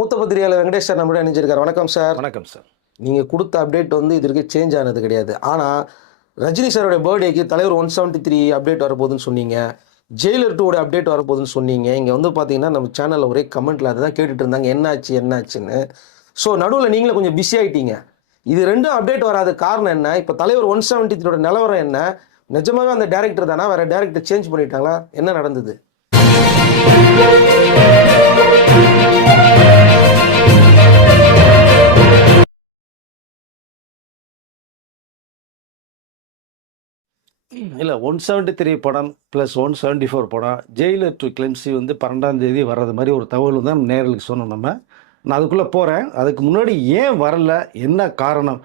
மூத்த பத்திரிகையாளர் வெங்கடேஷ் சார் நம்மளே அணிஞ்சிருக்காரு வணக்கம் சார் வணக்கம் சார் நீங்கள் கொடுத்த அப்டேட் வந்து இது வரைக்கும் சேஞ்ச் ஆனது கிடையாது ஆனால் ரஜினி சாரோட பர்த்டேக்கு தலைவர் ஒன் செவன்ட்டி த்ரீ அப்டேட் வரப்போகுதுன்னு சொன்னீங்க ஜெயிலர் டூட அப்டேட் வரப்போகுதுன்னு சொன்னீங்க இங்கே வந்து பார்த்தீங்கன்னா நம்ம சேனலில் ஒரே கமெண்ட்டில் அதை தான் கேட்டுட்டு இருந்தாங்க என்னாச்சு என்னாச்சுன்னு ஸோ நடுவில் நீங்களே கொஞ்சம் பிஸி ஆகிட்டீங்க இது ரெண்டும் அப்டேட் வராத காரணம் என்ன இப்போ தலைவர் ஒன் செவன்ட்டி த்ரீயோட நிலவரம் என்ன நிஜமாகவே அந்த டேரக்டர் தானா வேறு டேரக்டர் சேஞ்ச் பண்ணிட்டாங்களா என்ன நடந்தது இல்லை ஒன் செவன்ட்டி த்ரீ படம் ப்ளஸ் ஒன் செவன்ட்டி ஃபோர் படம் ஜெயிலர் டு கிளிம்சி வந்து பன்னெண்டாம் தேதி வர்றது மாதிரி ஒரு தகவல் தான் நேரலுக்கு சொன்னோம் நம்ம நான் அதுக்குள்ளே போகிறேன் அதுக்கு முன்னாடி ஏன் வரல என்ன காரணம்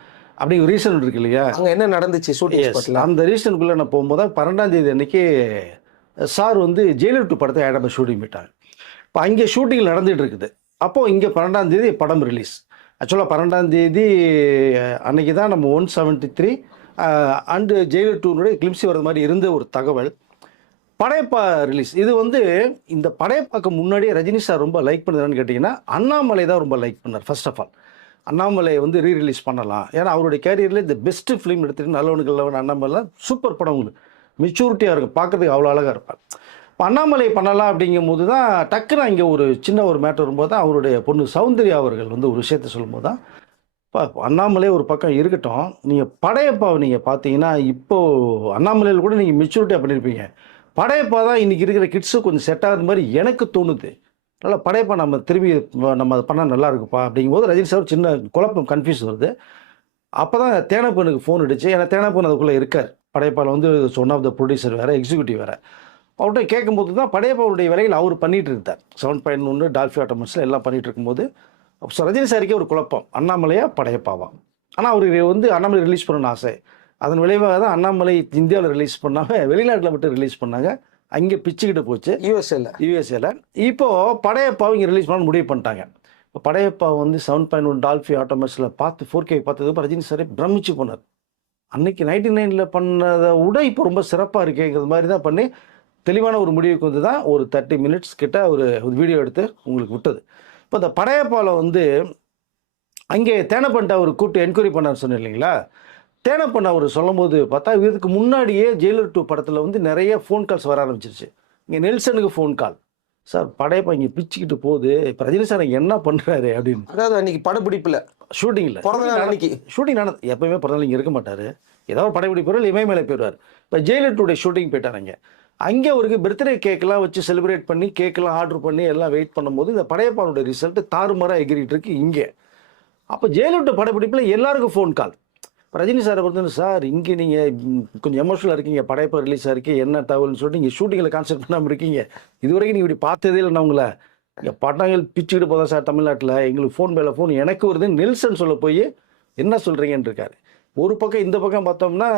ஒரு ரீசன் இருக்கு இல்லையா அங்கே என்ன நடந்துச்சு ஷூட்டிங் அந்த ரீசனுக்குள்ளே நான் போகும்போது பன்னெண்டாம் தேதி அன்னைக்கு சார் வந்து ஜெயிலர் டு படத்தை ஏடாம ஷூட்டிங் போயிட்டாங்க இப்போ அங்கே ஷூட்டிங் நடந்துகிட்டு இருக்குது அப்போது இங்கே பன்னெண்டாம் தேதி படம் ரிலீஸ் ஆக்சுவலாக பன்னெண்டாம் தேதி அன்னைக்கு தான் நம்ம one seventy three and Jailer டூனுடைய glimpse வர்றது மாதிரி இருந்த ஒரு தகவல் படையப்பா ரிலீஸ் இது வந்து இந்த படையப்பாக்கு முன்னாடியே ரஜினி சார் ரொம்ப லைக் பண்ணுறான்னு கேட்டிங்கன்னா அண்ணாமலை தான் ரொம்ப லைக் பண்ணார் ஃபர்ஸ்ட் ஆஃப் ஆல் அண்ணாமலையை வந்து ரீ ரிலீஸ் பண்ணலாம் ஏன்னா அவருடைய கேரியரில் இந்த பெஸ்ட்டு ஃபிலிம் எடுத்துகிட்டு நல்லவனுக்கு அண்ணாமலை சூப்பர் படம் உங்களுக்கு மெச்சூரிட்டியாக இருக்கும் பார்க்குறதுக்கு அவ்வளோ அழகாக இருப்பார் இப்போ அண்ணாமலை பண்ணலாம் அப்படிங்கும் போது தான் டக்குன்னு இங்கே ஒரு சின்ன ஒரு மேட்டர் வரும்போது தான் அவருடைய பொண்ணு சௌந்தர்யா அவர்கள் வந்து ஒரு விஷயத்த சொல்லும்போது தான் இப்போ அண்ணாமலை ஒரு பக்கம் இருக்கட்டும் நீங்கள் படையப்பாவை நீங்கள் பார்த்தீங்கன்னா இப்போது அண்ணாமலையில் கூட நீங்கள் மெச்சூரிட்டியாக பண்ணியிருப்பீங்க படையப்பா தான் இன்றைக்கி இருக்கிற கிட்ஸு கொஞ்சம் செட் ஆகுது மாதிரி எனக்கு தோணுது அதனால் படையப்பா நம்ம திரும்பி நம்ம அதை பண்ணால் நல்லா இருக்குப்பா அப்படிங்கும்போது ரஜினி சார் சின்ன குழப்பம் கன்ஃபியூஸ் வருது அப்போ தான் தேனப்பனுக்கு ஃபோன் அடிச்சு ஏன்னா தேனப்பன் அதுக்குள்ளே இருக்கார் படையப்பாவில் வந்து ஒன் ஆஃப் த ப்ரொடியூசர் வேறு எக்ஸிக்யூட்டிவ் வேறு அவர்கிட்ட கேட்கும்போது தான் படையப்பாவுடைய வேலையில் அவர் பண்ணிகிட்டு இருந்தார் செவன் பாயிண்ட் ஒன்று டால்ஃபி ஆட்டோமேட்ஸில் எல்லாம் பண்ணிகிட்டு இருக்கும்போது ஸோ ரஜினி சாருக்கே ஒரு குழப்பம் அண்ணாமலையா படையப்பாவா ஆனால் அவர் வந்து அண்ணாமலை ரிலீஸ் பண்ணணும்னு ஆசை அதன் விளைவாக தான் அண்ணாமலை இந்தியாவில் ரிலீஸ் பண்ணாங்க வெளிநாட்டில் மட்டும் ரிலீஸ் பண்ணாங்க அங்கே பிச்சுக்கிட்டு போச்சு யூஎஸ்ஏல யூஎஸ்ஏல இப்போது படையப்பா இங்கே ரிலீஸ் பண்ண முடிவு பண்ணிட்டாங்க இப்போ படையப்பா வந்து செவன் பாயிண்ட் ஒன் டால்ஃபி ஆட்டோமேஷில் பார்த்து ஃபோர் கே பார்த்தது ரஜினி சாரே பிரமிச்சு போனார் அன்னைக்கு நைன்டி நைனில் பண்ணதை விட இப்போ ரொம்ப சிறப்பாக இருக்கேங்கிறது மாதிரி தான் பண்ணி தெளிவான ஒரு முடிவுக்கு வந்து தான் ஒரு தேர்ட்டி மினிட்ஸ் கிட்ட ஒரு வீடியோ எடுத்து உங்களுக்கு விட்டது இப்போ இந்த படையப்பால வந்து அங்கே தேனப்பண்டா ஒரு கூட்டு என்கொயரி பண்ணார் சொன்னேன் இல்லைங்களா தேனப்பண்ணா அவர் சொல்லும்போது பார்த்தா இதுக்கு முன்னாடியே ஜெயிலர் டூ படத்தில் வந்து நிறைய ஃபோன் கால்ஸ் வர ஆரம்பிச்சிருச்சு இங்கே நெல்சனுக்கு ஃபோன் கால் சார் படையப்பா இங்கே பிச்சுக்கிட்டு போகுது இப்போ ரஜினி சார் என்ன பண்ணுறாரு அப்படின்னு அதாவது அன்னைக்கு படப்பிடிப்பில் ஷூட்டிங்கில் பிறந்த அன்னைக்கு ஷூட்டிங் நடந்து எப்பவுமே பிறந்தாலும் இங்கே இருக்க மாட்டார் ஏதாவது படப்பிடிப்பு இல்லை இமயமலை போயிடுவார் இப்போ ஜெயிலர் டூடைய ஷூட்டிங் போயிட்டாருங்க அங்கே அவருக்கு பர்த்டே கேக்கெல்லாம் வச்சு செலிப்ரேட் பண்ணி கேக்கெலாம் ஆர்டர் பண்ணி எல்லாம் வெயிட் பண்ணும்போது இந்த படையப்பானுடைய ரிசல்ட் தாறுமாறாக எகிரிகிட்டு இருக்கு இங்கே அப்போ ஜெயலலிதா படப்பிடிப்பில் எல்லாருக்கும் ஃபோன் கால் ரஜினி சாரை பொறுத்தவரை சார் இங்கே நீங்கள் கொஞ்சம் எமோஷனலாக இருக்கீங்க படையப்பா ரிலீஸ் ஆகிருக்கு என்ன தகவல்னு சொல்லிட்டு நீங்கள் ஷூட்டிங்கில் கான்சென்ட் பண்ணாமல் இருக்கீங்க இதுவரைக்கும் நீங்கள் இப்படி பார்த்ததே இல்லை நான் உங்களை இங்கே படங்கள் பிச்சுக்கிட்டு போதா சார் தமிழ்நாட்டில் எங்களுக்கு ஃபோன் மேலே ஃபோன் எனக்கு வருது நெல்சன் சொல்ல போய் என்ன சொல்கிறீங்கன்னு இருக்காரு ஒரு பக்கம் இந்த பக்கம் பார்த்தோம்னா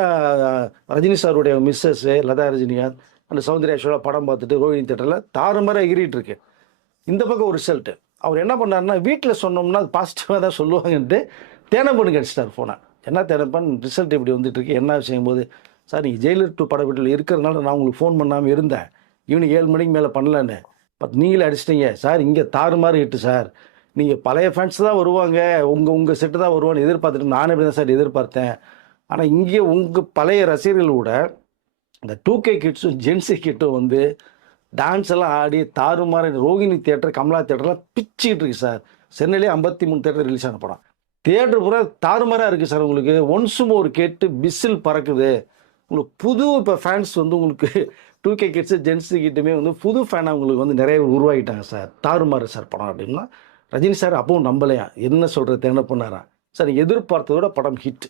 ரஜினி சாருடைய மிஸ்ஸஸ்ஸு லதா ரஜினிகாந்த் அந்த சௌந்தரேஸ்வரா படம் பார்த்துட்டு ரோஹிணி தேட்டரில் தாறுமாற எகிரிட்டு இருக்கு இந்த பக்கம் ஒரு ரிசல்ட்டு அவர் என்ன பண்ணார்னா வீட்டில் சொன்னோம்னா அது பாசிட்டிவாக தான் சொல்லுவாங்கன்ட்டு தேனப்பன் கடிச்சிட்டார் ஃபோனை என்ன தேனப்பன் ரிசல்ட் இப்படி வந்துட்டுருக்கு என்ன விஷயம் போது சார் நீங்கள் ஜெயிலர் டூ வீட்டில் இருக்கிறனால நான் உங்களுக்கு ஃபோன் பண்ணாமல் இருந்தேன் ஈவினிங் ஏழு மணிக்கு மேலே பண்ணலான்னு பட் நீங்களே அடிச்சிட்டிங்க சார் இங்கே தாறுமாறு இட்டு சார் நீங்கள் பழைய ஃபேன்ஸ் தான் வருவாங்க உங்கள் உங்கள் செட்டு தான் வருவான்னு எதிர்பார்த்துட்டு நானே இப்படி தான் சார் எதிர்பார்த்தேன் ஆனால் இங்கே உங்கள் பழைய ரசிகர்கள் கூட இந்த டூ கே கிட்ஸும் ஜென்ஸு கிட்டும் வந்து டான்ஸ் எல்லாம் ஆடி தாறுமாறு ரோகிணி தியேட்டர் கமலா தேட்டர்லாம் பிச்சுக்கிட்டு இருக்கு சார் சென்னையிலே ஐம்பத்தி மூணு தேட்டர் ரிலீஸ் ஆன படம் தேட்டர் பூரா தாறுமாறாக இருக்குது சார் உங்களுக்கு ஒன்ஸும் ஒரு கேட்டு பிஸில் பறக்குது உங்களுக்கு புது இப்போ ஃபேன்ஸ் வந்து உங்களுக்கு two K kids Gen Z கிட்டுமே வந்து புது ஃபேனாக உங்களுக்கு வந்து நிறைய உருவாகிட்டாங்க சார் தாறுமாறு சார் படம் அப்படின்னா ரஜினி சார் அப்பவும் நம்பலையா என்ன சொல்கிறது என்ன பண்ணாரா சார் எதிர்பார்த்ததோட படம் ஹிட்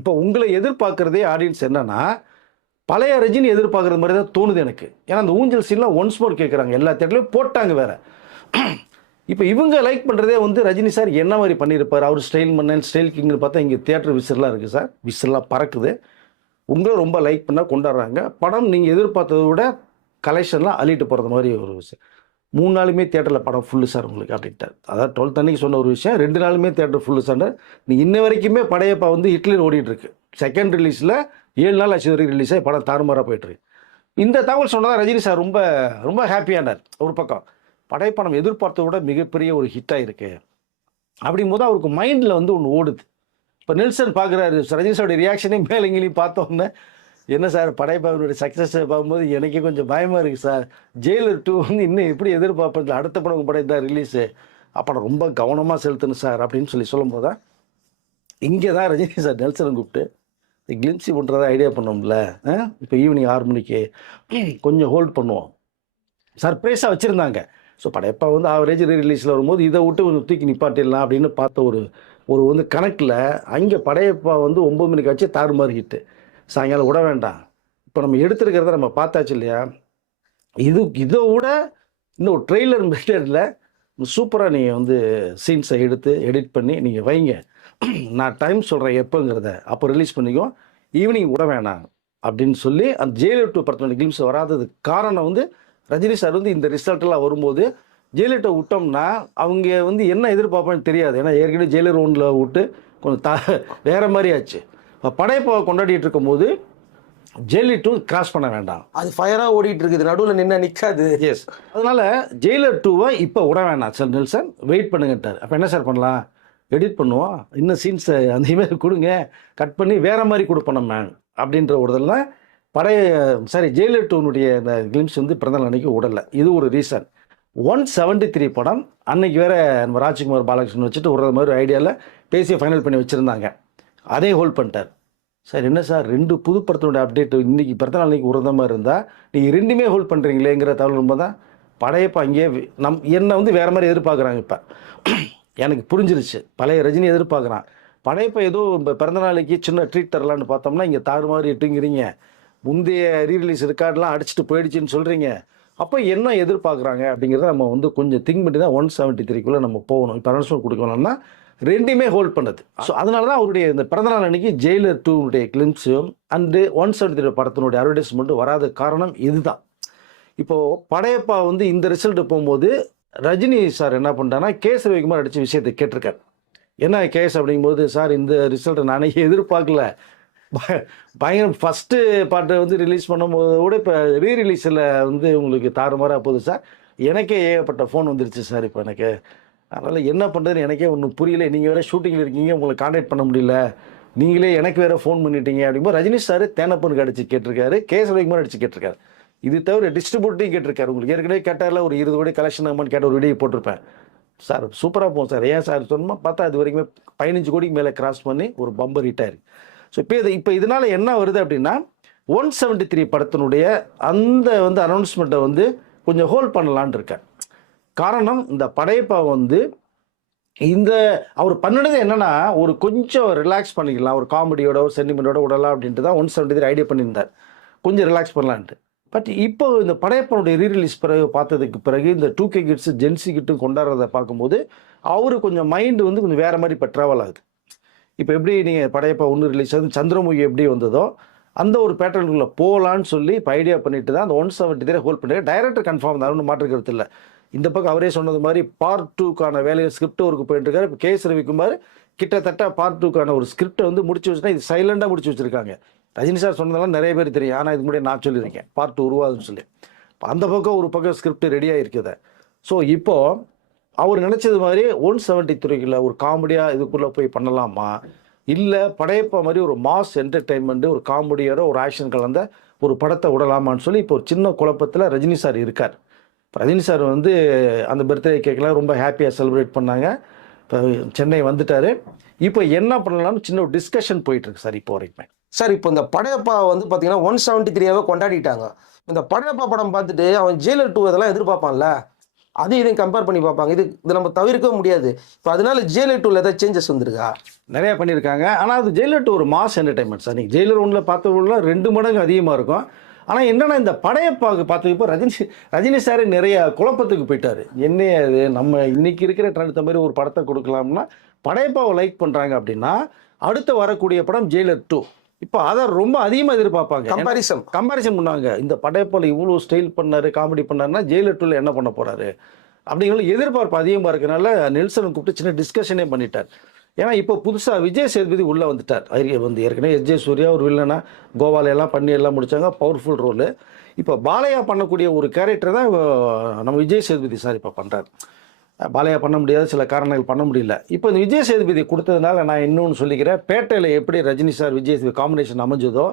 இப்போ உங்களை எதிர்பார்க்குறதே ஆடியன்ஸ் என்னன்னா பழைய ரஜினி எதிர்பார்க்குற மாதிரி தான் தோணுது எனக்கு ஏன்னா அந்த ஊஞ்சல் சீன்லாம் ஒன்ஸ் மோர் கேட்குறாங்க எல்லா தேட்டர்லையும் போட்டாங்க வேறு இப்போ இவங்க லைக் பண்ணுறதே வந்து ரஜினி சார் என்ன மாதிரி பண்ணியிருப்பார் அவர் ஸ்டைல் பண்ணேன் ஸ்டைல் கிங்னு பார்த்தா இங்கே தேட்டர் விசிறலாம் இருக்குது சார் விசிலாம் பறக்குது உங்களும் ரொம்ப லைக் பண்ணால் கொண்டாடுறாங்க படம் நீங்கள் எதிர்பார்த்ததை விட கலெக்ஷன்லாம் அள்ளிட்டு போகிறது மாதிரி ஒரு விஷயம் மூணு நாளுமே தேட்டரில் படம் ஃபுல்லு சார் உங்களுக்கு அப்படின்ட்டு அதாவது டுவெல்த் அன்னைக்கு சொன்ன ஒரு விஷயம் ரெண்டு நாளுமே தேட்டர் ஃபுல்லு சார் நீ இன்ன வரைக்குமே படையப்பா வந்து இட்லியில் ஓடிட்டுருக்கு செகண்ட் ரிலீஸில் ஏழு நாள் ஆச்சு வரைக்கும் ரிலீஸ் ஆகி படம் தாறுமாறாக போயிட்டுரு இந்த தகவல் சொன்னதான் ரஜினி சார் ரொம்ப ரொம்ப ஹாப்பியானார் ஒரு பக்கம் படைப்படம் எதிர்பார்த்த விட மிகப்பெரிய ஒரு ஹிட்டாக இருக்குது அப்படிங்கும்போது அவருக்கு மைண்டில் வந்து ஒன்று ஓடுது இப்போ நெல்சன் பார்க்குறாரு ரஜினி சாருடைய ரியாக்ஷனையும் மேலங்கிலையும் பார்த்தோன்னே என்ன சார் படைப்பாவினுடைய சக்ஸஸை பார்க்கும்போது எனக்கே கொஞ்சம் பயமாக இருக்குது சார் ஜெயிலர் டூ வந்து இன்னும் எப்படி எதிர்பார்ப்பது அடுத்த படம் படை தான் ரிலீஸு அப்போ ரொம்ப கவனமாக செலுத்தணும் சார் அப்படின்னு சொல்லி சொல்லும்போது தான் இங்கே தான் ரஜினி சார் நெல்சனை கூப்பிட்டு கிளிம்சி பண்ணுறதா ஐடியா பண்ணோம்ல இப்போ ஈவினிங் ஆறு மணிக்கு கொஞ்சம் ஹோல்ட் பண்ணுவோம் சர்ப்ரைஸாக வச்சுருந்தாங்க ஸோ படையப்பா வந்து ஆவரேஜ் ரிலீஸில் வரும்போது இதை விட்டு கொஞ்சம் தூக்கி நிப்பாட்டிடலாம் அப்படின்னு பார்த்த ஒரு ஒரு வந்து கணக்கில் அங்கே படையப்பா வந்து ஒம்பது மணிக்கு வச்சு தாறுமாறிக்கிட்டு சாயங்காலம் விட வேண்டாம் இப்போ நம்ம எடுத்துருக்கிறத நம்ம பார்த்தாச்சு இல்லையா இது இதை விட இன்னும் ஒரு ட்ரெய்லர் மெத்தடில் சூப்பராக நீங்கள் வந்து சீன்ஸை எடுத்து எடிட் பண்ணி நீங்கள் வைங்க நான் டைம் சொல்கிறேன் எப்போங்கிறத அப்போ ரிலீஸ் பண்ணிக்கோ ஈவினிங் விட வேணாம் அப்படின்னு சொல்லி அந்த ஜெயலலிட் டூ படத்தோட கிளிம்ஸ் வராதது காரணம் வந்து ரஜினி சார் வந்து இந்த ரிசல்ட்டெல்லாம் வரும்போது ஜெயலலிட்டை விட்டோம்னா அவங்க வந்து என்ன எதிர்பார்ப்பான்னு தெரியாது ஏன்னா ஏற்கனவே ஜெயிலர் ஒன்றில் விட்டு கொஞ்சம் த வேறு மாதிரி ஆச்சு படையப்பை கொண்டாடிட்டு இருக்கும்போது ஜெயலலிட் டூ கிராஸ் பண்ண வேண்டாம் அது ஃபயராக ஓடிட்டு இருக்குது நடுவில் நின்று நிற்காது எஸ் அதனால் ஜெயிலர் டூவை இப்போ விட வேண்டாம் சார் நெல்சன் வெயிட் பண்ணுங்கட்டார் அப்போ என்ன சார் பண்ணலாம் எடிட் பண்ணுவோம் இன்னும் சீன்ஸை அந்தமாரி கொடுங்க கட் பண்ணி வேறு மாதிரி கொடுப்போம் நம்ம அப்படின்ற ஒரு இதெல்லாம் பழைய சாரி ஜெயிலர் டூனுடைய இந்த கிளிம்ஸ் வந்து பிறந்த அன்னைக்கு உடலை இது ஒரு ரீசன் ஒன் செவன்ட்டி த்ரீ படம் அன்னைக்கு வேற நம்ம ராஜ்குமார் பாலகிருஷ்ணன் வச்சுட்டு ஒரு மாதிரி ஐடியாவில் பேசி ஃபைனல் பண்ணி வச்சுருந்தாங்க அதே ஹோல்ட் பண்ணிட்டார் சார் என்ன சார் ரெண்டு புது படத்தினுடைய அப்டேட் இன்றைக்கி அன்னைக்கு அன்றைக்கி மாதிரி இருந்தால் நீங்கள் ரெண்டுமே ஹோல்ட் பண்ணுறீங்களேங்கிற தகவல் ரொம்ப தான் படையப்போ அங்கேயே நம் என்னை வந்து வேறு மாதிரி எதிர்பார்க்குறாங்க இப்போ எனக்கு புரிஞ்சிருச்சு பழைய ரஜினி எதிர்பார்க்குறான் படைப்பை ஏதோ பிறந்த நாளைக்கு சின்ன ட்ரீட் தரலான்னு பார்த்தோம்னா இங்கே மாதிரி இட்டுங்கிறீங்க முந்தைய ரீரிலீஸ் ரெக்கார்டெலாம் அடிச்சுட்டு போயிடுச்சுன்னு சொல்கிறீங்க அப்போ என்ன எதிர்பார்க்குறாங்க அப்படிங்கிறத நம்ம வந்து கொஞ்சம் திங்க் பண்ணி தான் ஒன் செவன்ட்டி த்ரீக்குள்ளே நம்ம போகணும் இப்போ கொடுக்கணும்னா ரெண்டுமே ஹோல்ட் பண்ணுது ஸோ அதனால தான் அவருடைய இந்த பிறந்தநாள் அன்னைக்கு ஜெயிலர் டூனுடைய கிளிம்ஸும் அண்டு ஒன் செவன்ட்டி த்ரீ படத்தினுடைய அட்வர்டைஸ்மெண்ட்டும் வராத காரணம் இதுதான் இப்போது படையப்பா வந்து இந்த ரிசல்ட்டு போகும்போது ரஜினி சார் என்ன பண்ணிட்டானா கேஸ் ரவிக்குமார் அடித்த விஷயத்தை கேட்டிருக்காரு என்ன கேஸ் அப்படிங்கும்போது சார் இந்த ரிசல்ட்டை நானே எதிர்பார்க்கல பயங்கர ஃபஸ்ட்டு பாட்டை வந்து ரிலீஸ் பண்ணும்போது கூட இப்போ ரீ ரிலீஸில் வந்து உங்களுக்கு தாறுமாறாக போகுது சார் எனக்கே ஏகப்பட்ட ஃபோன் வந்துருச்சு சார் இப்போ எனக்கு அதனால் என்ன பண்ணுறதுன்னு எனக்கே ஒன்றும் புரியல நீங்கள் வேறு ஷூட்டிங்கில் இருக்கீங்க உங்களை காண்டாக்ட் பண்ண முடியல நீங்களே எனக்கு வேறு ஃபோன் பண்ணிட்டீங்க அப்படிங்கும்போது ரஜினி சார் தேனப்பனுக்கு அடித்து கேட்டிருக்காரு கேஸ் ரவிக்குமார் அடித்து கேட்டிருக்காரு இது தவிர டிஸ்ட்ரிபியூட்டையும் கேட்டிருக்காரு உங்களுக்கு ஏற்கனவே கேட்டால ஒரு இருபது கோடி கலெக்ஷன் அமௌண்ட் கேட்ட ஒரு வீடியோ போட்டிருப்பேன் சார் சூப்பராக போகும் சார் ஏன் சார் சொன்னோம் பார்த்தா அது வரைக்குமே பதினஞ்சு கோடிக்கு மேலே கிராஸ் பண்ணி ஒரு பம்பர் ஹிட் ஆயிருக்கு ஸோ இப்போ இது இப்போ இதனால் என்ன வருது அப்படின்னா ஒன் செவன்டி த்ரீ படத்தினுடைய அந்த வந்து அனௌன்ஸ்மெண்ட்டை வந்து கொஞ்சம் ஹோல்ட் பண்ணலான் இருக்கேன் காரணம் இந்த படையப்பா வந்து இந்த அவர் பண்ணினது என்னென்னா ஒரு கொஞ்சம் ரிலாக்ஸ் பண்ணிக்கலாம் ஒரு காமெடியோட ஒரு சென்டிமெண்ட்டோட விடலாம் அப்படின்ட்டு தான் ஒன் செவன்டி த்ரீ ஐடியா பண்ணியிருந்தார் கொஞ்சம் ரிலாக்ஸ் பண்ணலான்ட்டு பட் இப்போ இந்த படையப்பனுடைய ரீரிலீஸ் பிறகு பார்த்ததுக்கு பிறகு இந்த டூ கே கிட்ஸ் ஜென்சி கிட்டும் கொண்டாடுறத பார்க்கும்போது அவரு கொஞ்சம் மைண்டு வந்து கொஞ்சம் வேற மாதிரி இப்போ ட்ராவல் ஆகுது இப்போ எப்படி நீங்கள் படையப்பா ஒன்று ரிலீஸ் ஆகுது சந்திரமுகி எப்படி வந்ததோ அந்த ஒரு பேட்டர்னுக்குள்ளே போகலான்னு சொல்லி இப்போ ஐடியா பண்ணிட்டு தான் அந்த ஒன் செவன்ட்டி தேர் ஹோல்ட் பண்ணி டைரக்டர் கன்ஃபார்ம் தான் ஒன்றும் மாற்றுக்கிறது இல்லை இந்த பக்கம் அவரே சொன்னது மாதிரி பார்ட் டூக்கான வேலையை ஸ்கிரிப்ட் ஒர்க்கு போயிட்டு இருக்காரு இப்போ கேஸ் ரவிக்குமார் கிட்டத்தட்ட பார்ட் டூக்கான ஒரு ஸ்கிரிப்டை வந்து முடிச்சு வச்சுன்னா இது சைலண்டாக முடிச்சு வச்சுருக்காங்க ரஜினி சார் சொன்னதெல்லாம் நிறைய பேர் தெரியும் ஆனால் இது முடியும் நான் சொல்லியிருக்கேன் பார்ட் டூ உருவாதுன்னு சொல்லி அந்த பக்கம் ஒரு பக்கம் ஸ்கிரிப்ட் ரெடியாக இருக்குது ஸோ இப்போது அவர் நினச்சது மாதிரி ஒன் செவன்ட்டி த்ரீக்குள்ள ஒரு காமெடியாக இதுக்குள்ளே போய் பண்ணலாமா இல்லை படையப்ப மாதிரி ஒரு மாஸ் என்டர்டெயின்மெண்ட்டு ஒரு காமெடியோட ஒரு ஆக்ஷன் கலந்த ஒரு படத்தை விடலாமான்னு சொல்லி இப்போ ஒரு சின்ன குழப்பத்தில் ரஜினி சார் இருக்கார் ரஜினி சார் வந்து அந்த பர்த்டே கேக்கெலாம் ரொம்ப ஹாப்பியாக செலிப்ரேட் பண்ணாங்க இப்போ சென்னை வந்துட்டார் இப்போ என்ன பண்ணலாம்னு சின்ன ஒரு டிஸ்கஷன் போயிட்டுருக்கு சார் இப்போ வரைக்குமே சார் இப்போ இந்த படையப்பா வந்து பார்த்தீங்கன்னா ஒன் செவன்ட்டி த்ரீயாவே கொண்டாடிட்டாங்க இந்த படையப்பா படம் பார்த்துட்டு அவன் ஜெயிலர் டூ இதெல்லாம் எதிர்பார்ப்பான்ல அது இதையும் கம்பேர் பண்ணி பார்ப்பாங்க இது இது நம்ம தவிர்க்க முடியாது இப்போ அதனால ஜெயிலர் டூவில் ஏதாவது சேஞ்சஸ் வந்துருக்கா நிறையா பண்ணியிருக்காங்க ஆனால் அது ஜெயிலர் டூ ஒரு மாஸ் என்டர்டைன்மெண்ட் சார் நீங்கள் ஜெயிலர் ஒன்றில் பார்த்தவங்கள ரெண்டு மடங்கு அதிகமாக இருக்கும் ஆனால் என்னென்னா இந்த படையப்பாவுக்கு பார்த்ததுக்கு ரஜினி ரஜினி சாரே நிறைய குழப்பத்துக்கு போயிட்டார் என்ன அது நம்ம இன்றைக்கி இருக்கிற ட்ரெண்ட் மாதிரி ஒரு படத்தை கொடுக்கலாம்னா படையப்பாவை லைக் பண்ணுறாங்க அப்படின்னா அடுத்து வரக்கூடிய படம் ஜெயிலர் டூ இப்போ அதை ரொம்ப அதிகமாக எதிர்பார்ப்பாங்க கம்பாரிசன் கம்பாரிசன் பண்ணாங்க இந்த படையப்பல் இவ்வளோ ஸ்டைல் பண்ணாரு காமெடி பண்ணாருன்னா ஜெயிலர் என்ன பண்ண போகிறாரு அப்படிங்கிற எதிர்பார்ப்பு அதிகமாக இருக்கிறனால நெல்சன் கூப்பிட்டு சின்ன டிஸ்கஷனே பண்ணிட்டார் ஏன்னா இப்போ புதுசாக விஜய் சேதுபதி உள்ளே வந்துட்டார் வந்து ஏற்கனவே எஸ் ஜே சூர்யா ஒரு வில்லனா கோவால எல்லாம் பண்ணி எல்லாம் முடித்தாங்க பவர்ஃபுல் ரோலு இப்போ பாலையா பண்ணக்கூடிய ஒரு கேரக்டர் தான் நம்ம விஜய் சேதுபதி சார் இப்போ பண்ணுறாரு பாலையா பண்ண முடியாது சில காரணங்கள் பண்ண முடியல இப்போ இந்த விஜய் சேதுபதி கொடுத்ததுனால நான் இன்னொன்று சொல்லிக்கிறேன் பேட்டையில் எப்படி ரஜினி சார் விஜய் சேதுபதி காம்பினேஷன் அமைஞ்சதோ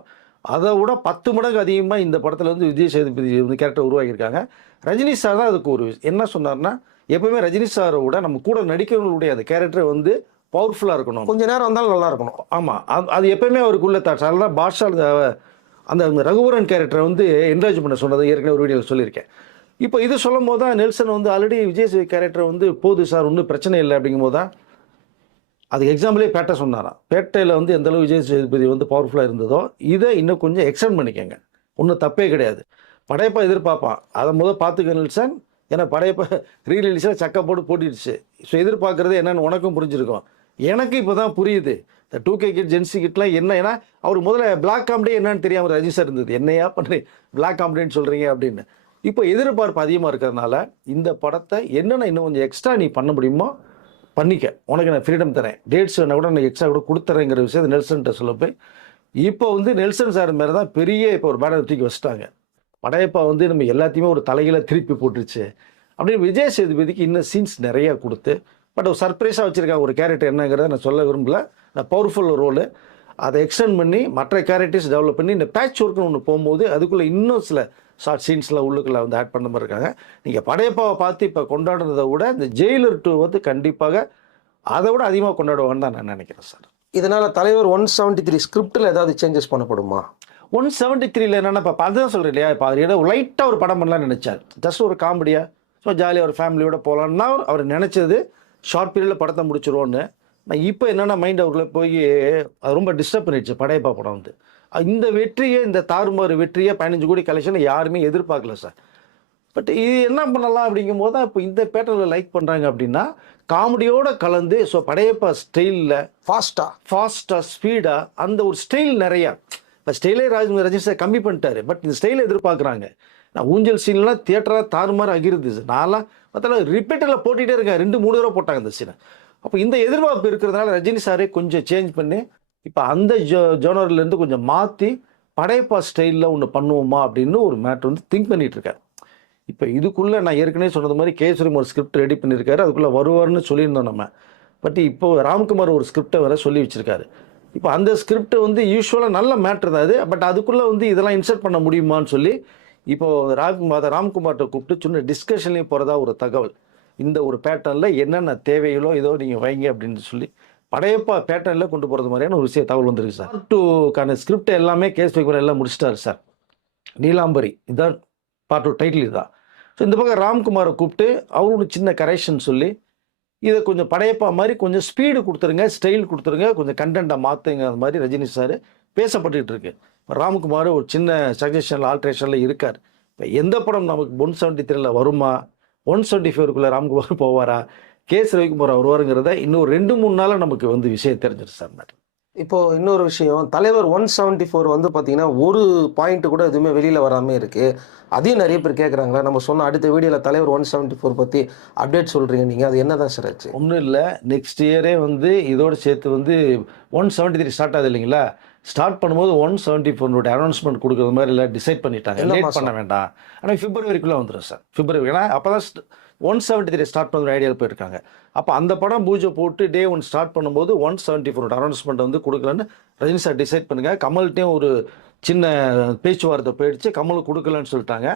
அதை விட பத்து மடங்கு அதிகமாக இந்த படத்தில் வந்து விஜய் சேதுபதி வந்து கேரக்டர் உருவாக்கியிருக்காங்க ரஜினி சார் தான் அதுக்கு ஒரு என்ன சொன்னார்னா எப்பவுமே ரஜினி சாரை விட நம்ம கூட நடிக்கிறவங்களுடைய அந்த கேரக்டர் வந்து பவர்ஃபுல்லாக இருக்கணும் கொஞ்சம் நேரம் வந்தாலும் நல்லா இருக்கணும் ஆமாம் அது எப்பயுமே அவருக்குள்ள தாட்ஸ் அதெல்லாம் பாஷா அந்த ரகுவரன் கேரக்டரை வந்து என்கரேஜ் பண்ண சொன்னது ஏற்கனவே ஒரு வீடியோவில் சொல்லியிருக்கேன் இப்போ இது சொல்லும் போது தான் நெல்சன் வந்து ஆல்ரெடி விஜய் கேரக்டர் வந்து போது சார் ஒன்றும் பிரச்சனை இல்லை அப்படிங்கும் போது தான் அதுக்கு எக்ஸாம்பிளே பேட்டை சொன்னாராம் பேட்டையில் வந்து எந்தளவு விஜய் சேதுபதி வந்து பவர்ஃபுல்லாக இருந்ததோ இதை இன்னும் கொஞ்சம் எக்ஸ்டெண்ட் பண்ணிக்கோங்க ஒன்றும் தப்பே கிடையாது படையப்பா எதிர்பார்ப்பான் அதை முதல் பார்த்துக்க நெல்சன் ஏன்னா படையப்பா ரீரிலீஸில் சக்கை போட்டு போட்டிடுச்சு ஸோ எதிர்பார்க்குறது என்னென்னு உனக்கும் புரிஞ்சிருக்கும் எனக்கு இப்போ தான் புரியுது இந்த two K kid Gen Z கிட்லாம் என்ன ஏன்னா அவர் முதல்ல பிளாக் காமெடி என்னன்னு தெரியாமல் ரஜிஸ்டர் இருந்தது என்னையா பண்ணுறீங்க பிளாக் காமெடின்னு சொல்கிறீங்க அப்படின்னு இப்போ எதிர்பார்ப்பு அதிகமாக இருக்கிறதுனால இந்த படத்தை என்னென்ன இன்னும் கொஞ்சம் எக்ஸ்ட்ரா நீ பண்ண முடியுமோ பண்ணிக்க உனக்கு நான் ஃப்ரீடம் தரேன் டேட்ஸ் வேணால் கூட நான் எக்ஸ்ட்ரா கூட கொடுத்துறேங்கிற விஷயத்தை நெல்சன்ட்ட சொல்ல போய் இப்போ வந்து நெல்சன் சார் மேலே தான் பெரிய இப்போ ஒரு பேனர் தூக்கி வச்சுட்டாங்க படையப்பா வந்து நம்ம எல்லாத்தையுமே ஒரு தலையில் திருப்பி போட்டுருச்சு அப்படின்னு விஜய் சேதுபதிக்கு இன்னும் சீன்ஸ் நிறையா கொடுத்து பட் ஒரு சர்ப்ரைஸாக வச்சுருக்காங்க ஒரு கேரக்டர் என்னங்கிறத நான் சொல்ல விரும்பல நான் பவர்ஃபுல் ரோலு அதை எக்ஸ்டெண்ட் பண்ணி மற்ற கேரக்டர்ஸ் டெவலப் பண்ணி இந்த பேட்ச் ஒர்க்குன்னு ஒன்று போகும்போது அதுக்குள்ளே இன்னும் சில ஷார்ட் சீன்ஸில் உள்ளுக்குள்ள வந்து ஆட் பண்ண மாதிரி இருக்காங்க நீங்கள் படையப்பாவை பார்த்து இப்போ கொண்டாடுறதை விட இந்த ஜெயிலர் டூ வந்து கண்டிப்பாக அதை விட அதிகமாக கொண்டாடுவான்னு தான் நான் நினைக்கிறேன் சார் இதனால் தலைவர் ஒன் செவன்ட்டி த்ரீ ஸ்கிரிப்டில் ஏதாவது சேஞ்சஸ் பண்ணப்படுமா ஒன் செவன்ட்டி த்ரீல என்னென்னா இப்போ அதுதான் சொல்கிறேன் இல்லையா இப்போ அதில் லைட்டாக ஒரு படம் பண்ணலாம் நினச்சார் ஜஸ்ட் ஒரு காமெடியாக ஸோ ஜாலியாக ஒரு ஃபேமிலியோட போகலான்னு தான் அவர் நினச்சது ஷார்ட் பீரியடில் படத்தை முடிச்சிருவோன்னு நான் இப்போ என்னென்னா மைண்ட் அவர்களை போய் அது ரொம்ப டிஸ்டர்ப் பண்ணிடுச்சு படையப்பா படம் வந்து இந்த வெற்றியை இந்த தாறுமாறு வெற்றியை பதினஞ்சு கோடி கலெக்ஷனை யாருமே எதிர்பார்க்கல சார் பட் இது என்ன பண்ணலாம் அப்படிங்கும் போது தான் இப்போ இந்த பேட்டரில் லைக் பண்ணுறாங்க அப்படின்னா காமெடியோடு கலந்து ஸோ படையப்பா ஸ்டைலில் ஃபாஸ்ட்டாக ஃபாஸ்ட்டாக ஸ்பீடாக அந்த ஒரு ஸ்டைல் நிறையா இப்போ ஸ்டைலே ராஜ் ரஜினி சார் கம்மி பண்ணிட்டாரு பட் இந்த ஸ்டைலை எதிர்பார்க்குறாங்க நான் ஊஞ்சல் சீன்லாம் தியேட்டராக தாறுமாறு அகிருது சார் நான்லாம் மற்ற ரிப்பீட்டரில் போட்டிகிட்டே இருக்கேன் ரெண்டு மூணு தடவை போட்டாங்க இந்த சீனை அப்போ இந்த எதிர்பார்ப்பு இருக்கிறதுனால ரஜினி சாரே கொஞ்சம் சேஞ்ச் பண்ணி இப்போ அந்த ஜோ ஜோனர்லேருந்து கொஞ்சம் மாற்றி படைப்பா ஸ்டைலில் ஒன்று பண்ணுவோமா அப்படின்னு ஒரு மேட்ரு வந்து திங்க் பண்ணிகிட்ருக்காரு இப்போ இதுக்குள்ளே நான் ஏற்கனவே சொன்னது மாதிரி கேசரி ஒரு ஸ்கிரிப்ட் ரெடி பண்ணியிருக்காரு அதுக்குள்ளே வருவார்னு சொல்லியிருந்தோம் நம்ம பட் இப்போ ராம்குமார் ஒரு ஸ்கிரிப்டை வேறு சொல்லி வச்சுருக்காரு இப்போ அந்த ஸ்கிரிப்டை வந்து யூஸ்வலாக நல்ல மேட்ரு தான் அது பட் அதுக்குள்ளே வந்து இதெல்லாம் இன்சர்ட் பண்ண முடியுமான்னு சொல்லி இப்போது ராம்குமார் ராம்குமார்கிட்ட கூப்பிட்டு சின்ன டிஸ்கஷன்லேயும் போகிறதா ஒரு தகவல் இந்த ஒரு பேட்டர்னில் என்னென்ன தேவைகளோ ஏதோ நீங்கள் வைங்க அப்படின்னு சொல்லி படையப்பா பேட்டர்ல கொண்டு போறது மாதிரியான ஒரு விஷய தகவல் வந்திருக்கு சார் டூக்கான ஸ்கிரிப்ட் எல்லாமே கேஸ் பேப்பர் எல்லாம் முடிச்சிட்டாரு சார் நீலாம்பரி இதுதான் பார்ட் டூ டைட்டில் இதுதான் ஸோ இந்த பக்கம் ராம்குமாரை கூப்பிட்டு அவரோட சின்ன கரெக்ஷன் சொல்லி இதை கொஞ்சம் படையப்பா மாதிரி கொஞ்சம் ஸ்பீடு கொடுத்துருங்க ஸ்டைல் கொடுத்துருங்க கொஞ்சம் கண்டென்ட்டை மாற்றுங்க அந்த மாதிரி ரஜினி சார் பேசப்பட்டுக்கிட்டு இருக்கு ராம்குமார் ஒரு சின்ன சஜஷனில் ஆல்ட்ரேஷனில் இருக்கார் இப்போ எந்த படம் நமக்கு ஒன் செவன்ட்டி த்ரீல வருமா ஒன் செவன்ட்டி ஃபைவ்க்குள்ளே ராம்குமார் போவாரா கேஸ் ரவிக்குமார் அவர் வருங்கிறத இன்னும் ரெண்டு மூணு நாளில் நமக்கு வந்து விஷயம் தெரிஞ்சிருச்சு சார் மேடம் இப்போ இன்னொரு விஷயம் தலைவர் ஒன் செவன்டி ஃபோர் வந்து பார்த்தீங்கன்னா ஒரு பாயிண்ட் கூட எதுவுமே வெளியில் வராமல் இருக்குது அதையும் நிறைய பேர் கேட்குறாங்களா நம்ம சொன்ன அடுத்த வீடியோவில் தலைவர் ஒன் செவன்டி ஃபோர் பற்றி அப்டேட் சொல்கிறீங்க நீங்கள் அது என்ன தான் சார் ஆச்சு ஒன்றும் இல்லை நெக்ஸ்ட் இயரே வந்து இதோடு சேர்த்து வந்து ஒன் செவன்ட்டி த்ரீ ஸ்டார்ட் ஆகுது இல்லைங்களா ஸ்டார்ட் பண்ணும்போது ஒன் செவன்டி ஃபோர்னுடைய அனௌன்ஸ்மெண்ட் கொடுக்குற மாதிரி இல்லை டிசைட் பண்ணிட்டாங்க லேட் பண்ண வேண்டாம் ஆனால் பிப்ரவரிக்குள்ளே வந்துடும் சார் பிப்ரவரி ஏன்னா அப்போ தான் ஒன் செவன்ட்டி த்ரீ ஸ்டார்ட் பண்ணுற ஐடியாவில் போயிருக்காங்க அப்போ அந்த படம் பூஜை போட்டு டே ஒன் ஸ்டார்ட் பண்ணும்போது ஒன் செவன்ட்டி ஃபோர் அனௌன்ஸ்மெண்ட் வந்து கொடுக்கலன்னு ரஜினி சார் டிசைட் பண்ணுங்க கமல்கிட்டையும் ஒரு சின்ன பேச்சுவார்த்தை போயிடுச்சு கமல் கொடுக்கலன்னு சொல்லிட்டாங்க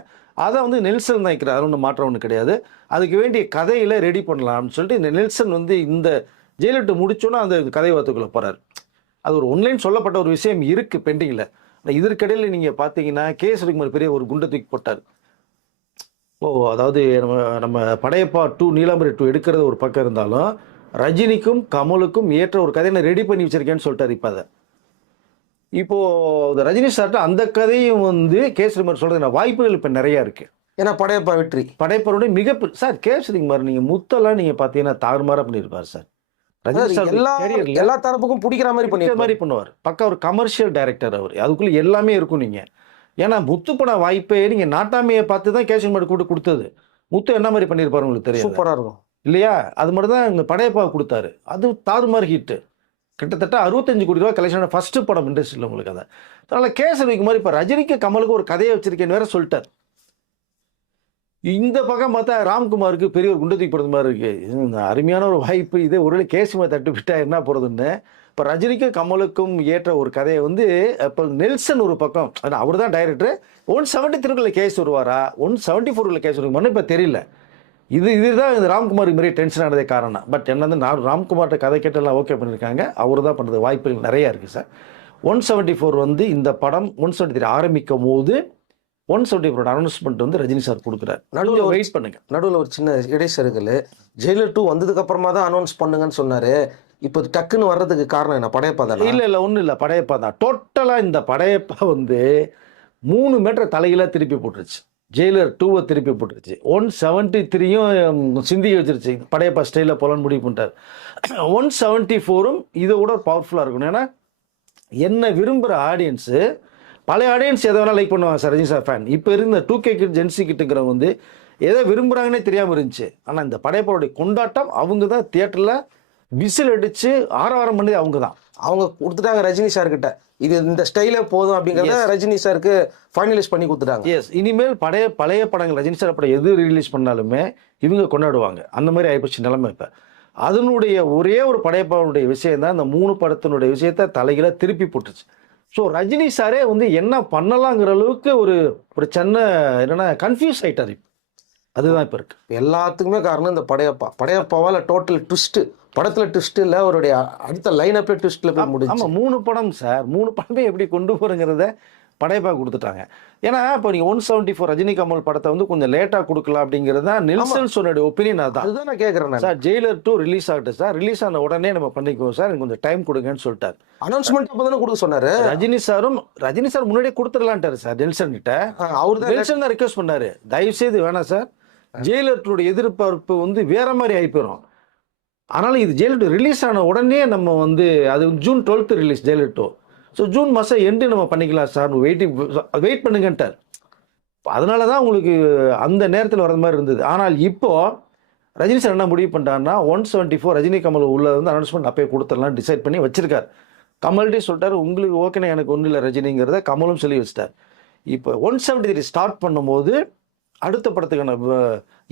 அதை வந்து நெல்சன் தான் அது ஒன்றும் மாற்றம் ஒன்று கிடையாது அதுக்கு வேண்டிய கதையில் ரெடி பண்ணலாம்னு சொல்லிட்டு இந்த நெல்சன் வந்து இந்த ஜெயலலிட்டு முடிச்சோன்னா அந்த கதை வார்த்தைக்குள்ளே போகிறார் அது ஒரு ஒன்லைன் சொல்லப்பட்ட ஒரு விஷயம் இருக்குது பெண்டிங்கில் இதற்கிடையில் நீங்கள் பார்த்தீங்கன்னா கே சுரகுமார் பெரிய ஒரு குண்டை தூக்கி போட்டார் ஓ அதாவது நம்ம நம்ம படையப்பா டூ நீலாம்பரி டூ எடுக்கிறது ஒரு பக்கம் இருந்தாலும் ரஜினிக்கும் கமலுக்கும் ஏற்ற ஒரு கதையை நான் ரெடி பண்ணி வச்சிருக்கேன்னு சொல்லிட்டார் இப்போ அதை இப்போது ரஜினி சார்ட்ட அந்த கதையும் வந்து கேஸ் சொல்கிறது நான் வாய்ப்புகள் இப்போ நிறையா இருக்குது ஏன்னா படையப்பா வெற்றி படையப்பருடைய மிக சார் கே நீங்கள் முத்தெல்லாம் நீங்கள் பார்த்தீங்கன்னா தாறுமாறாக பண்ணியிருப்பார் சார் ரஜினி சார் எல்லா எல்லா தரப்புக்கும் பிடிக்கிற மாதிரி பண்ணி மாதிரி பண்ணுவார் பக்கம் ஒரு கமர்ஷியல் டைரக்டர் அவர் அதுக்குள்ளே எல்லாமே இருக்கும் நீங்கள் ஏன்னா முத்து பண வாய்ப்பே நீங்க நாட்டாமையை பார்த்து தான் கேஷன் மாடு கூட்டு கொடுத்தது முத்து என்ன மாதிரி பண்ணியிருப்பாரு உங்களுக்கு தெரியும் சூப்பராக இருக்கும் இல்லையா அது மட்டும் தான் எங்கள் படையப்பா கொடுத்தாரு அது தாறுமாறு ஹிட்டு கிட்டத்தட்ட அறுபத்தஞ்சு கோடி ரூபா கலெக்ஷன் ஃபஸ்ட்டு படம் இண்டஸ்ட்ரியில் உங்களுக்கு அதை அதனால் வைக்கும் மாதிரி இப்போ ரஜினிக்கு கமலுக்கு ஒரு கதையை வச்சிருக்கேன்னு வேற சொல்லிட்டார் இந்த பக்கம் பார்த்தா ராம்குமாருக்கு பெரிய ஒரு குண்டத்தி போடுறது மாதிரி இருக்குது அருமையான ஒரு வாய்ப்பு இதே ஒரு கேசுமா தட்டு விட்டா என்ன போகிறதுன்னு இப்போ ரஜினிக்கும் கமலுக்கும் ஏற்ற ஒரு கதையை வந்து இப்போ நெல்சன் ஒரு பக்கம் அவர் தான் டைரக்டர் ஒன் செவன்ட்டி த்ரீக்குள்ள கேஸ் வருவாரா ஒன் செவன்ட்டி ஃபோருக்குள்ள கேஸ் வருவாங்க இப்போ தெரியல இது இதுதான் இந்த ராம்குமாருக்கு மாரி டென்ஷன் ஆனதே காரணம் பட் வந்து நான் ராம்குமார்கிட்ட கதை கேட்டெல்லாம் ஓகே பண்ணியிருக்காங்க அவர் தான் பண்ணுறது வாய்ப்புகள் நிறையா இருக்குது சார் ஒன் செவன்ட்டி ஃபோர் வந்து இந்த படம் ஒன் செவன்ட்டி த்ரீ ஆரம்பிக்கும் போது ஒன் செவன்ட்டி ஃபோர் அனௌன்ஸ்மெண்ட் வந்து ரஜினி சார் கொடுக்குறார் நடுவில் வெயிட் பண்ணுங்க நடுவில் ஒரு சின்ன இடைச்சருகல் ஜெயிலர் டூ வந்ததுக்கு அப்புறமா தான் அனௌன்ஸ் பண்ணுங்கன்னு சொன்னார் இப்போ டக்குன்னு வர்றதுக்கு காரணம் என்ன படையப்பா தான் இல்லை இல்லை ஒன்றும் இல்லை படையப்பா தான் டோட்டலாக இந்த படையப்பா வந்து மூணு மீட்டர் தலையில திருப்பி போட்டுருச்சு ஜெயிலர் டூவை திருப்பி போட்டுருச்சு ஒன் செவன்டி த்ரீயும் சிந்திக்க வச்சிருச்சு படையப்பா ஸ்டைலில் போலான்னு முடிவு பண்ணிட்டார் ஒன் செவன்ட்டி ஃபோரும் இதை விட பவர்ஃபுல்லாக இருக்கணும் ஏன்னா என்ன விரும்புகிற ஆடியன்ஸு பழைய ஆடியன்ஸ் எதை வேணால் லைக் பண்ணுவாங்க சார் ரஜினி சார் ஃபேன் இப்போ இருந்த two K kid gen Z கிட்டுங்கிற வந்து எதை விரும்புகிறாங்கன்னே தெரியாமல் இருந்துச்சு ஆனால் இந்த படையப்பாவுடைய கொண்டாட்டம் அவங்க தான் தியேட்டரில் விசில் அடித்து ஆரவாரம் பண்ணது அவங்க தான் அவங்க கொடுத்துட்டாங்க ரஜினி சார் கிட்ட இது இந்த ஸ்டைல போதும் அப்படிங்கிறத ரஜினி சாருக்கு ஃபைனலைஸ் பண்ணி கொடுத்துட்டாங்க எஸ் இனிமேல் பழைய பழைய படங்கள் ரஜினி சார் படம் எது ரிலீஸ் பண்ணாலுமே இவங்க கொண்டாடுவாங்க அந்த மாதிரி ஆயிப்போச்சு நிலைமை இப்போ அதனுடைய ஒரே ஒரு படையப்பாவுடைய விஷயம் தான் இந்த மூணு படத்தினுடைய விஷயத்த தலைகளை திருப்பி போட்டுச்சு ஸோ ரஜினி சாரே வந்து என்ன பண்ணலாங்கிற அளவுக்கு ஒரு ஒரு சின்ன என்னென்னா கன்ஃபியூஸ் ஆயிட்டாரு அதுதான் இப்போ இருக்குது எல்லாத்துக்குமே காரணம் இந்த படையப்பா படையப்பாவால் டோட்டல் ட்விஸ்ட்டு படத்தில் ட்விஸ்ட் இல்லை அவருடைய அடுத்த லைன் லைனப்பே ட்விஸ்ட்டில் போய் முடிஞ்சு ஆமாம் மூணு படம் சார் மூணு படமே எப்படி கொண்டு போகிறங்கிறத படைப்பாக கொடுத்துட்டாங்க ஏன்னா இப்போ நீங்கள் one seventy four Rajini Kamal படத்தை வந்து கொஞ்சம் லேட்டாக கொடுக்கலாம் அப்படிங்கிறது தான் நில்சன்ஸோனுடைய ஒப்பீனியன் அதான் அதுதான் நான் கேட்குறேன் சார் ஜெயிலர் டூ ரிலீஸ் ஆகிட்டு சார் ரிலீஸ் ஆன உடனே நம்ம பண்ணிக்குவோம் சார் எனக்கு கொஞ்சம் டைம் கொடுங்கன்னு சொல்லிட்டார் அனௌன்ஸ்மெண்ட் அப்போ தானே கொடுக்க சொன்னார் ரஜினி சாரும் ரஜினி சார் முன்னாடியே கொடுத்துடலான்ட்டு சார் நெல்சன் கிட்ட அவர் தான் நெல்சன் தான் ரிக்வஸ்ட் பண்ணார் தயவுசெய்து வேணாம் சார் ஜெயிலர் டூடைய எதிர்பார்ப்பு வந்து வேற மாதிரி ஆகி போயிடும் ஆனால் இது ஜெயலலிதா ரிலீஸ் ஆன உடனே நம்ம வந்து அது June twelfth release Jayalalithaa so June மாதம் எண்டு நம்ம பண்ணிக்கலாம் சார் வெயிட்டிங் வெயிட் பண்ணுங்கன்ட்டார் அதனால தான் உங்களுக்கு அந்த நேரத்தில் வர மாதிரி இருந்தது ஆனால் இப்போது ரஜினி சார் என்ன முடிவு பண்ணிட்டாருன்னா one seventy four Rajini Kamal உள்ளே வந்து அனௌன்ஸ்மெண்ட் அப்பயே கொடுத்துடலாம் டிசைட் பண்ணி வச்சிருக்கார் கமல்டே சொல்லிட்டார் உங்களுக்கு ஓகேனா எனக்கு ஒன்றும் இல்லை ரஜினிங்கிறத கமலும் சொல்லி வச்சிட்டார் இப்போ ஒன் செவன்ட்டி த்ரீ ஸ்டார்ட் பண்ணும்போது அடுத்த படத்துக்கான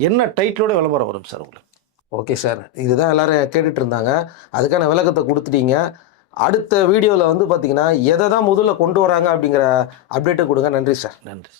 என்ன டைட்டிலோட விளம்பரம் வரும் சார் உங்களுக்கு ஓகே சார் இதுதான் எல்லாரும் கேட்டுட்டு இருந்தாங்க அதுக்கான விளக்கத்தை கொடுத்துட்டீங்க அடுத்த வீடியோவில் வந்து பார்த்தீங்கன்னா எதை தான் முதல்ல கொண்டு வராங்க அப்படிங்கிற அப்டேட்டை கொடுங்க நன்றி சார் நன்றி